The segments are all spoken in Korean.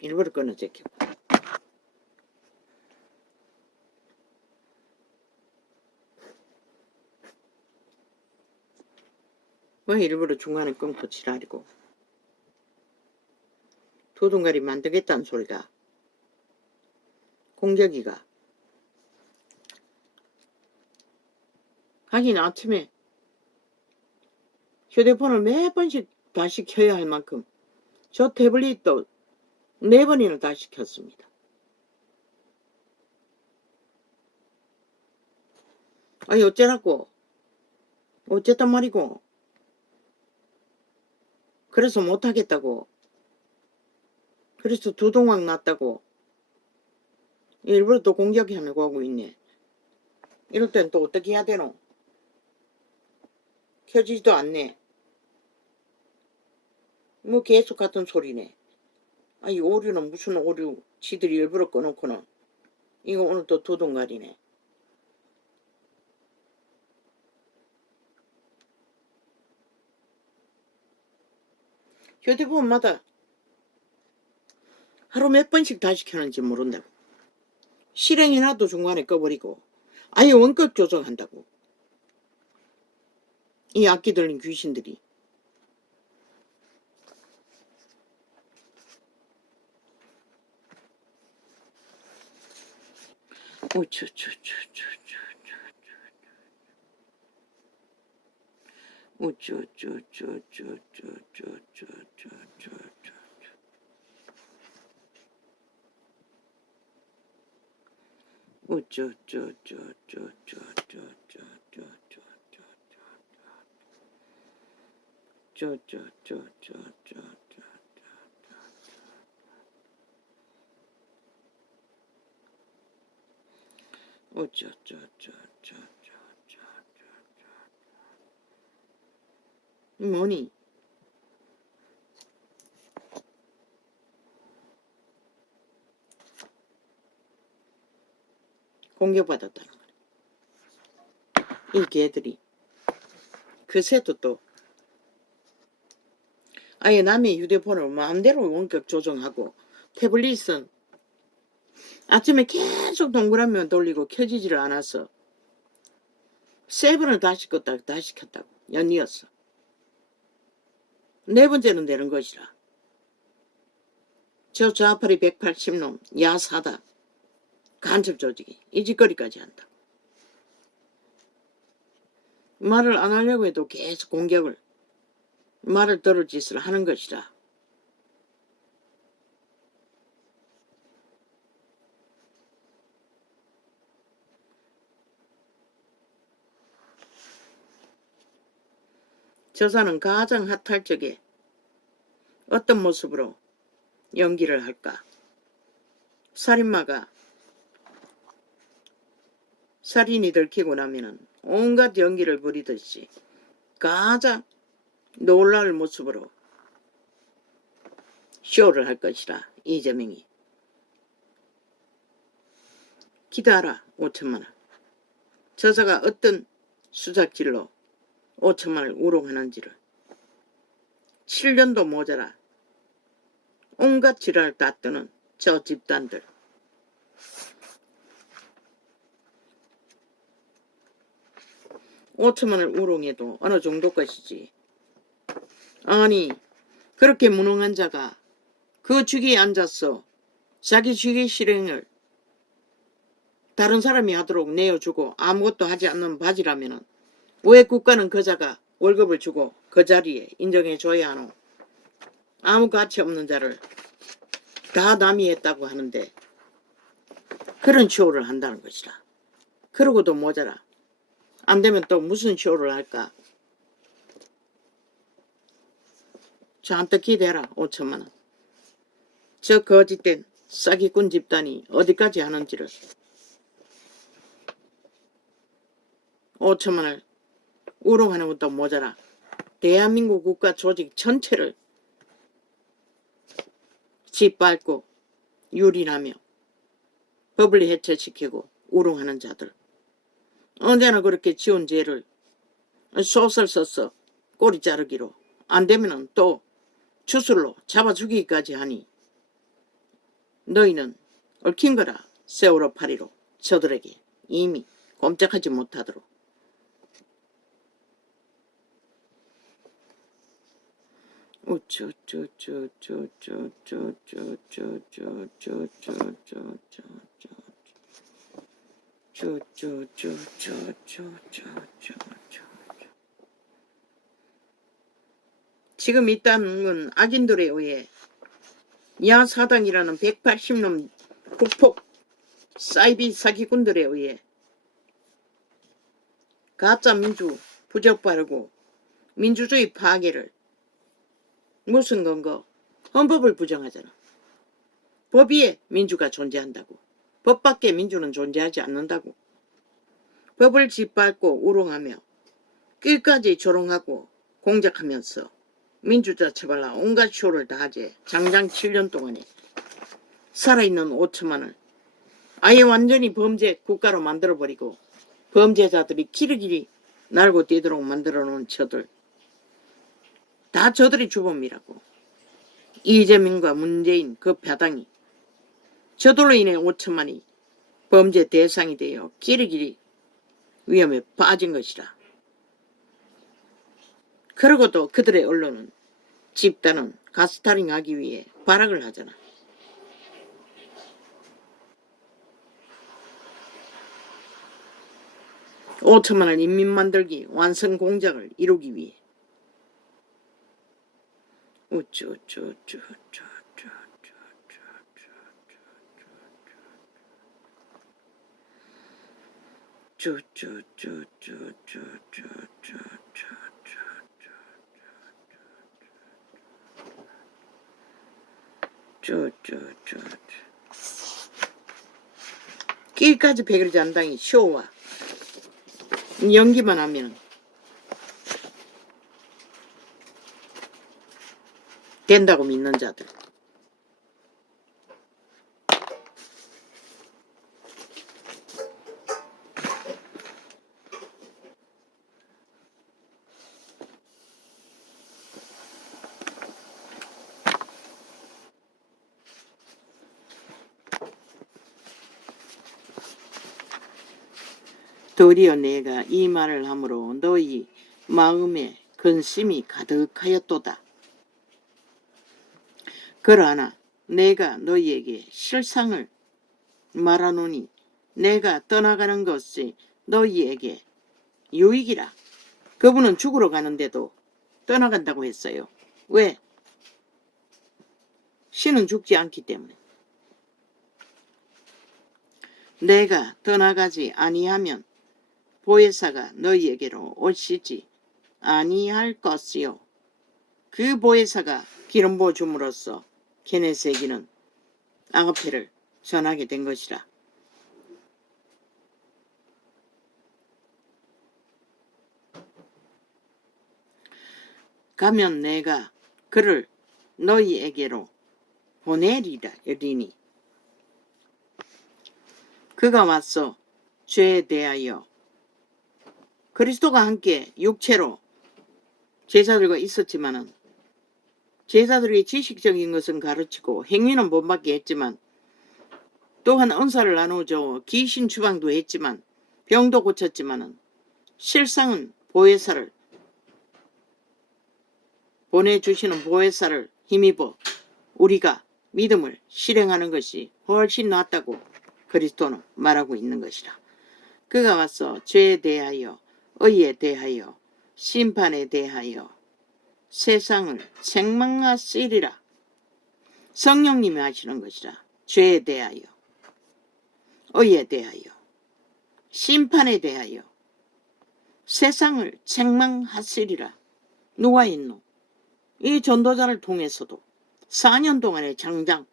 일부러 끊어제끼고. 왜 일부러 중간에 끊고 지랄이고. 도둑가리 만들겠다는 소리가. 공격이가. 하긴 아침에 휴대폰을 몇 번씩 다시 켜야 할 만큼 저 태블릿도 4번이나 다시 켰습니다. 아니 어째라고. 어쨌단 말이고. 그래서 못하겠다고. 그래서 두동강 났다고. 일부러 또 공격하려고 하고 있네. 이럴 땐 또 어떻게 해야 되노? 켜지지도 않네. 뭐 계속 같은 소리네. 아이 오류는 무슨 오류. 지들이 일부러 꺼놓고는. 이거 오늘 또 두동갈이네. 휴대폰마다 하루 몇 번씩 다시 켜는지 모른다고. 실행이 나도 중간에 꺼버리고 아예 원격 조정한다고. 이 악기 들린 귀신들이. 뭐니? 공격받았다는 거야. 이 개들이. 그새도 또 아예 남의 휴대폰을 마음대로 원격 조정하고 태블릿은 아침에 계속 동그라미만 돌리고 켜지지를 않아서 7번을 다시 껐다 다시 켰다고. 연이었어. 4번째는 되는 것이라. 저 좌팔이 180놈 야사다. 간첩 조직이 이 짓거리까지 한다. 말을 안 하려고 해도 계속 공격을 말을 들을 짓을 하는 것이라. 저사는 가장 핫할 적에 어떤 모습으로 연기를 할까? 살인마가 살인이 들키고 나면은 온갖 연기를 부리듯이 가장 놀랄 모습으로 쇼를 할 것이라. 이재명이. 기대하라. 5천만원. 저자가 어떤 수작질로 5천만원을 우롱하는지를. 7년도 모자라 온갖 지랄을 다 뜨는 저 집단들. (5천만원을) 우롱해도 어느 정도 것이지. 아니 그렇게 무능한 자가 그 주기에 앉아서 자기 주기 실행을 다른 사람이 하도록 내어주고 아무것도 하지 않는 바지라면은 왜 국가는 그 자가 월급을 주고 그 자리에 인정해줘야 하노? 아무 가치 없는 자를 다 남이 했다고 하는데 그런 쇼를 한다는 것이라. 그러고도 모자라. 안 되면 또 무슨 쇼를 할까? 잔뜩 기대라. 5천만원. 저 거짓된 사기꾼 집단이 어디까지 하는지를. 5천만원을 우롱하는 것도 모자라. 대한민국 국가 조직 전체를 짓밟고 유린하며 법을 해체시키고 우롱하는 자들. 언제나 그렇게 지은 죄를 소설 써서 꼬리 자르기로 안 되면은 또 주술로 잡아 죽이기까지 하니 너희는 얽힌 거라. 세월호 파리로 저들에게 이미 꼼짝하지 못하도록. 지금 이 땅은 악인들에 의해 야사당이라는 180놈 국폭 사이비 사기꾼들에 의해 가짜 민주 부적바르고 민주주의 파괴를 무슨 근거? 헌법을 부정하잖아. 법 위에 민주가 존재한다고. 법 밖에 민주는 존재하지 않는다고. 법을 짓밟고 우롱하며 끝까지 조롱하고 공작하면서 민주자 처벌라 온갖 쇼를 다 하지. 장장 7년 동안에 살아있는 5천만을 아예 완전히 범죄 국가로 만들어버리고 범죄자들이 길이길이 날고 뛰도록 만들어놓은 저들. 다 저들이 주범이라고. 이재명과 문재인 그 배당이 저들로 인해 5천만이 범죄 대상이 되어 길이길이 위험에 빠진 것이라. 그러고도 그들의 언론은 집단은 가스타링하기 위해 발악을 하잖아. (5천만을) 인민 만들기 완성 공작을 이루기 위해. 길까지 백일잔당이 쇼와 연기만 하면 된다고 믿는 자들. 도리어 내가 이 말을 함으로 너희 마음에 근심이 가득하였도다. 그러나 내가 너희에게 실상을 말하노니 내가 떠나가는 것이 너희에게 유익이라. 그분은 죽으러 가는데도 떠나간다고 했어요. 왜? 신은 죽지 않기 때문에. 내가 떠나가지 아니하면 보혜사가 너희에게로 오시지 아니할 것이요. 그 보혜사가 기름 부어 줌으로써 케네스에게는 아가페를 전하게 된 것이라. 가면 내가 그를 너희에게로 보내리니 그가 와서 죄에 대하여 그리스도가 함께 육체로 제자들과 있었지만은 제자들에게 지식적인 것은 가르치고 행위는 본받게 했지만 또한 은사를 나누어줘 귀신 추방도 했지만 병도 고쳤지만은 실상은 보혜사를 보내주시는 보혜사를 힘입어 우리가 믿음을 실행하는 것이 훨씬 낫다고 그리스도는 말하고 있는 것이라. 그가 와서 죄에 대하여 의에 대하여 심판에 대하여 세상을 책망하시리라. 성령님이 하시는 것이라. 죄에 대하여 의에 대하여 심판에 대하여 세상을 책망하시리라. 누가 있노? 이 전도자를 통해서도 4년 동안에 장장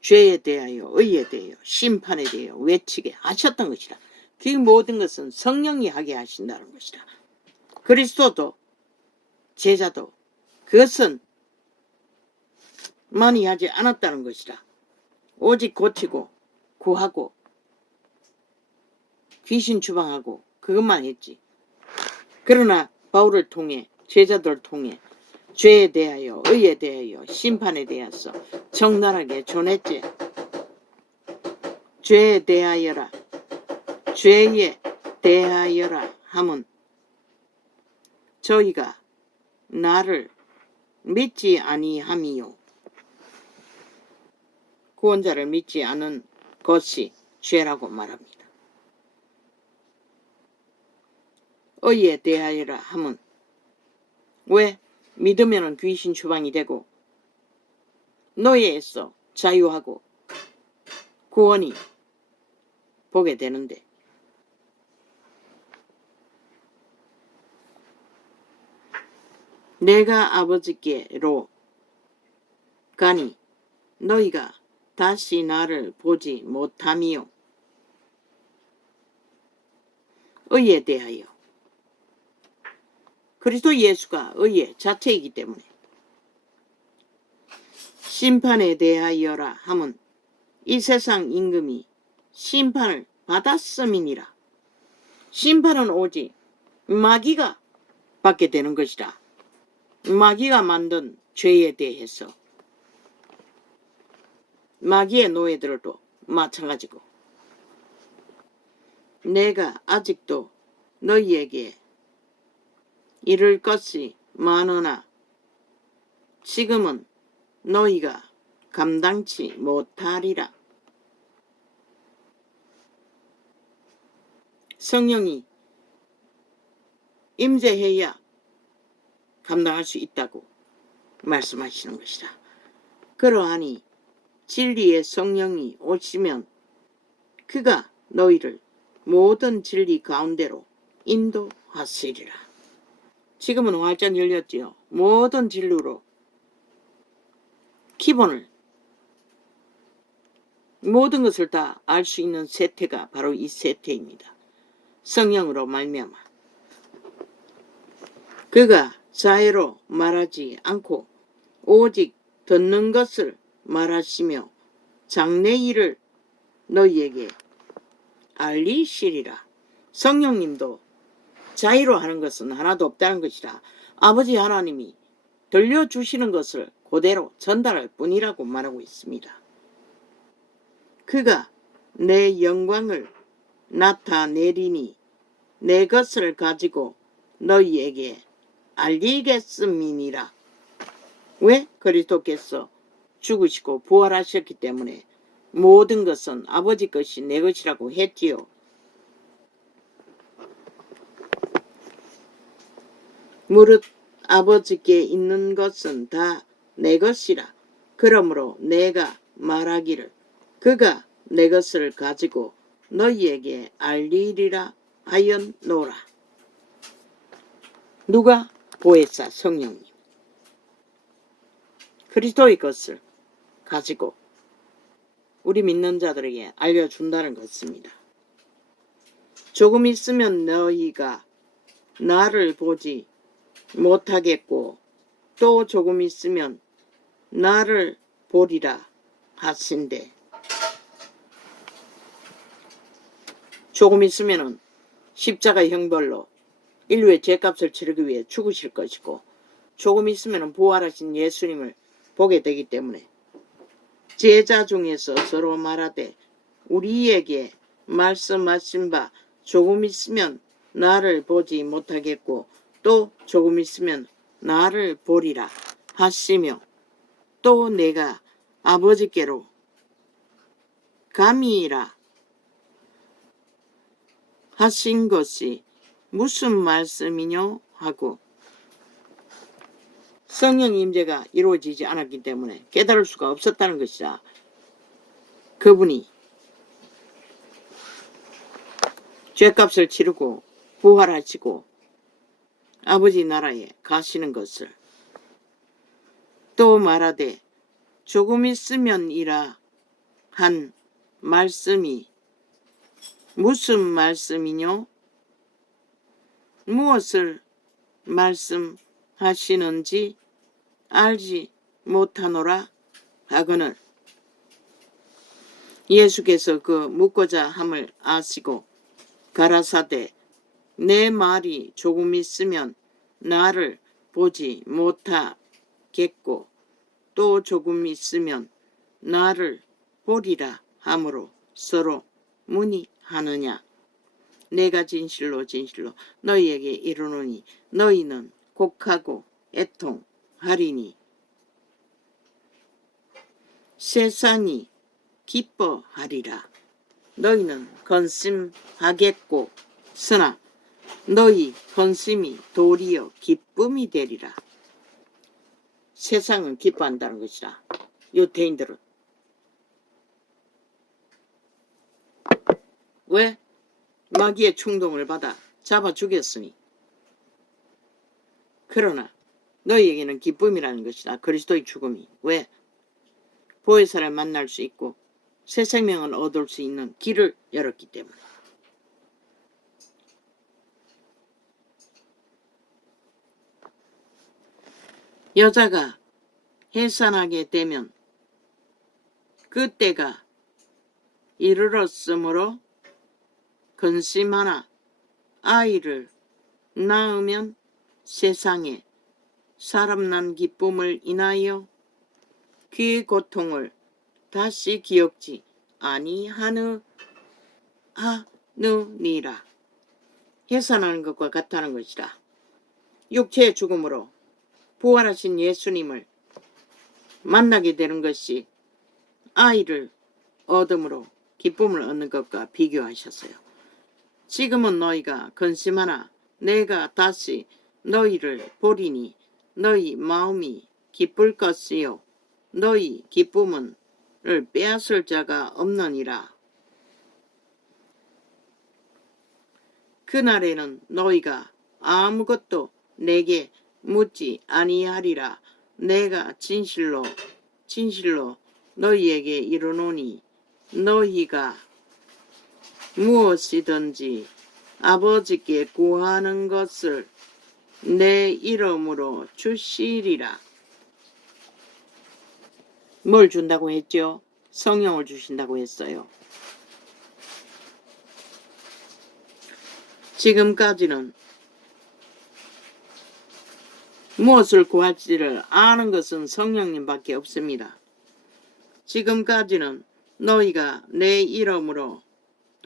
죄에 대하여 의에 대하여 심판에 대하여 외치게 하셨던 것이라. 그 모든 것은 성령이 하게 하신다는 것이라. 그리스도도 제자도 그것은 많이 하지 않았다는 것이라. 오직 고치고 구하고 귀신 추방하고 그것만 했지. 그러나 바울을 통해 제자들을 통해 죄에 대하여 의에 대하여 심판에 대해서 적나라하게 전했지. 죄에 대하여라. 죄에 대하여라 함은 저희가 나를 믿지 아니함이요. 구원자를 믿지 않은 것이 죄라고 말합니다. 의에 대하여라 함은 왜 믿으면 귀신 추방이 되고 노예에서 자유하고 구원이 보게 되는데 내가 아버지께로 가니 너희가 다시 나를 보지 못함이요. 의에 대하여 그리스도 예수가 의의 자체이기 때문에 심판에 대하여라 함은 이 세상 임금이 심판을 받았음이니라. 심판은 오직 마귀가 받게 되는 것이라. 마귀가 만든 죄에 대해서 마귀의 노예들도 마찬가지고 내가 아직도 너희에게 이를 것이 많으나 지금은 너희가 감당치 못하리라. 성령이 임재해야 감당할 수 있다고 말씀하시는 것이다. 그러하니 진리의 성령이 오시면 그가 너희를 모든 진리 가운데로 인도하시리라. 지금은 활짝 열렸지요. 모든 진리로 기본을 모든 것을 다 알 수 있는 세태가 바로 이 세태입니다. 성령으로 말미암아 그가 자애로 말하지 않고 오직 듣는 것을 말하시며 장래 일을 너희에게 알리시리라. 성령님도 자의로 하는 것은 하나도 없다는 것이라. 아버지 하나님이 들려주시는 것을 그대로 전달할 뿐이라고 말하고 있습니다. 그가 내 영광을 나타내리니 내 것을 가지고 너희에게 알리겠음이니라. 왜? 그리스도께서 죽으시고 부활하셨기 때문에 모든 것은 아버지 것이 내 것이라고 했지요. 무릇 아버지께 있는 것은 다 내 것이라. 그러므로 내가 말하기를 그가 내 것을 가지고 너희에게 알리리라 하였노라. 누가? 보혜사 성령님. 그리스도의 것을 가지고 우리 믿는 자들에게 알려준다는 것입니다. 조금 있으면 너희가 나를 보지 못하겠고 또 조금 있으면 나를 보리라 하신대. 조금 있으면 십자가 형벌로 인류의 죄값을 치르기 위해 죽으실 것이고 조금 있으면 부활하신 예수님을 보게 되기 때문에 제자 중에서 서로 말하되 우리에게 말씀하신 바 조금 있으면 나를 보지 못하겠고 또 조금 있으면 나를 보리라 하시며 또 내가 아버지께로 감이라 하신 것이 무슨 말씀이뇨 하고 성령 임재가 이루어지지 않았기 때문에 깨달을 수가 없었다는 것이라. 그분이 죄값을 치르고 부활하시고 아버지 나라에 가시는 것을 또 말하되 조금 있으면이라 한 말씀이 무슨 말씀이뇨? 무엇을 말씀하시는지 알지 못하노라 하거늘 예수께서 그 묻고자 함을 아시고 가라사대 내 말이 조금 있으면 나를 보지 못하겠고 또 조금 있으면 나를 보리라 하므로 서로 문의하느냐. 내가 진실로 진실로 너희에게 이르노니 너희는 곡하고 애통하리니 세상이 기뻐하리라. 너희는 근심하겠고 쓰나 너희 근심이 도리어 기쁨이 되리라. 세상은 기뻐한다는 것이라. 유대인들은 왜? 마귀의 충동을 받아 잡아 죽였으니. 그러나 너희에게는 기쁨이라는 것이다. 그리스도의 죽음이. 왜? 보혜사를 만날 수 있고 새 생명을 얻을 수 있는 길을 열었기 때문에. 여자가 해산하게 되면 그때가 이르렀으므로 근심하나 아이를 낳으면 세상에 사람 난 기쁨을 인하여 그의 고통을 다시 기억지 아니하느니라. 해산하는 것과 같다는 것이라. 육체의 죽음으로 부활하신 예수님을 만나게 되는 것이 아이를 얻음으로 기쁨을 얻는 것과 비교하셨어요. 지금은 너희가 근심하나 내가 다시 너희를 보리니 너희 마음이 기쁠 것이요 너희 기쁨을 빼앗을 자가 없느니라. 그날에는 너희가 아무것도 내게 묻지 아니하리라. 내가 진실로 진실로 너희에게 이르노니 너희가 무엇이든지 아버지께 구하는 것을 내 이름으로 주시리라. 뭘 준다고 했죠? 성령을 주신다고 했어요. 지금까지는 무엇을 구할지를 아는 것은 성령님밖에 없습니다. 지금까지는 너희가 내 이름으로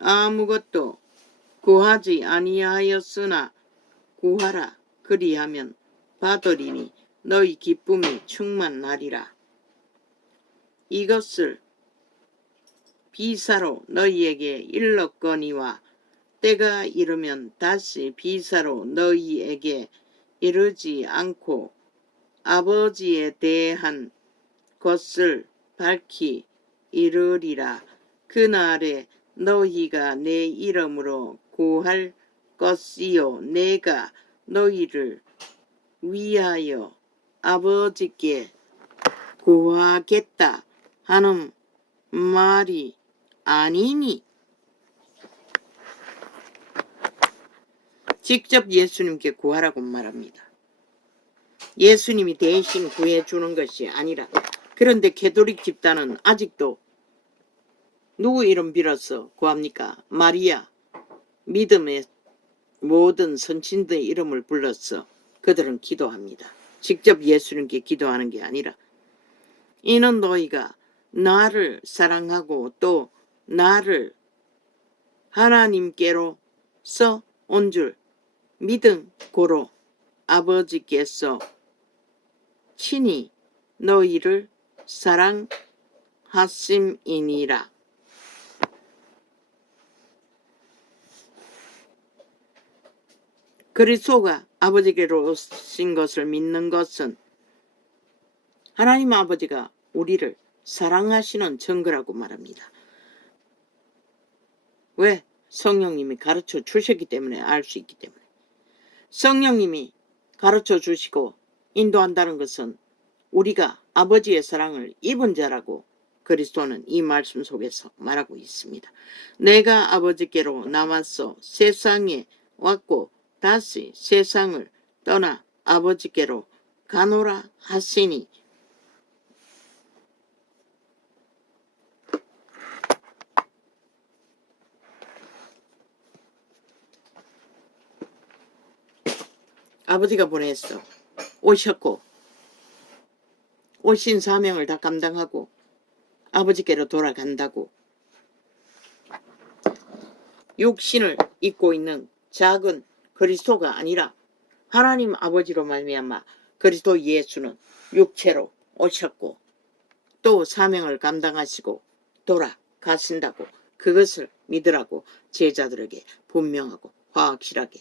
아무것도 구하지 아니하였으나 구하라. 그리하면 받으리니 너희 기쁨이 충만하리라. 이것을 비사로 너희에게 일렀거니와 때가 이르면 다시 비사로 너희에게 이르지 않고 아버지에 대한 것을 밝히 이르리라. 그날에 너희가 내 이름으로 구할 것이요 내가 너희를 위하여 아버지께 구하겠다 하는 말이 아니니. 직접 예수님께 구하라고 말합니다. 예수님이 대신 구해주는 것이 아니라. 그런데 캐톨릭 집단은 아직도 누구 이름 빌어서 구합니까? 마리아, 믿음의 모든 선친들의 이름을 불러서 그들은 기도합니다. 직접 예수님께 기도하는 게 아니라. 이는 너희가 나를 사랑하고 또 나를 하나님께로서 온 줄 믿은 고로 아버지께서 친히 너희를 사랑하심이니라. 그리스도가 아버지께로 오신 것을 믿는 것은 하나님 아버지가 우리를 사랑하시는 증거라고 말합니다. 왜? 성령님이 가르쳐 주셨기 때문에 알 수 있기 때문에. 성령님이 가르쳐 주시고 인도한다는 것은 우리가 아버지의 사랑을 입은 자라고 그리스도는 이 말씀 속에서 말하고 있습니다. 내가 아버지께로 나와서 세상에 왔고 다시 세상을 떠나 아버지께로 가노라 하시니. 아버지가 보냈어. 오셨고 오신 사명을 다 감당하고 아버지께로 돌아간다고. 육신을 입고 있는 작은 그리스도가 아니라 하나님 아버지로 말미암아 그리스도 예수는 육체로 오셨고 또 사명을 감당하시고 돌아가신다고 그것을 믿으라고 제자들에게 분명하고 확실하게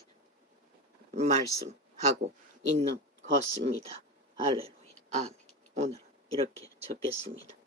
말씀하고 있는 것입니다. 할렐루야. 아멘. 오늘 이렇게 적겠습니다.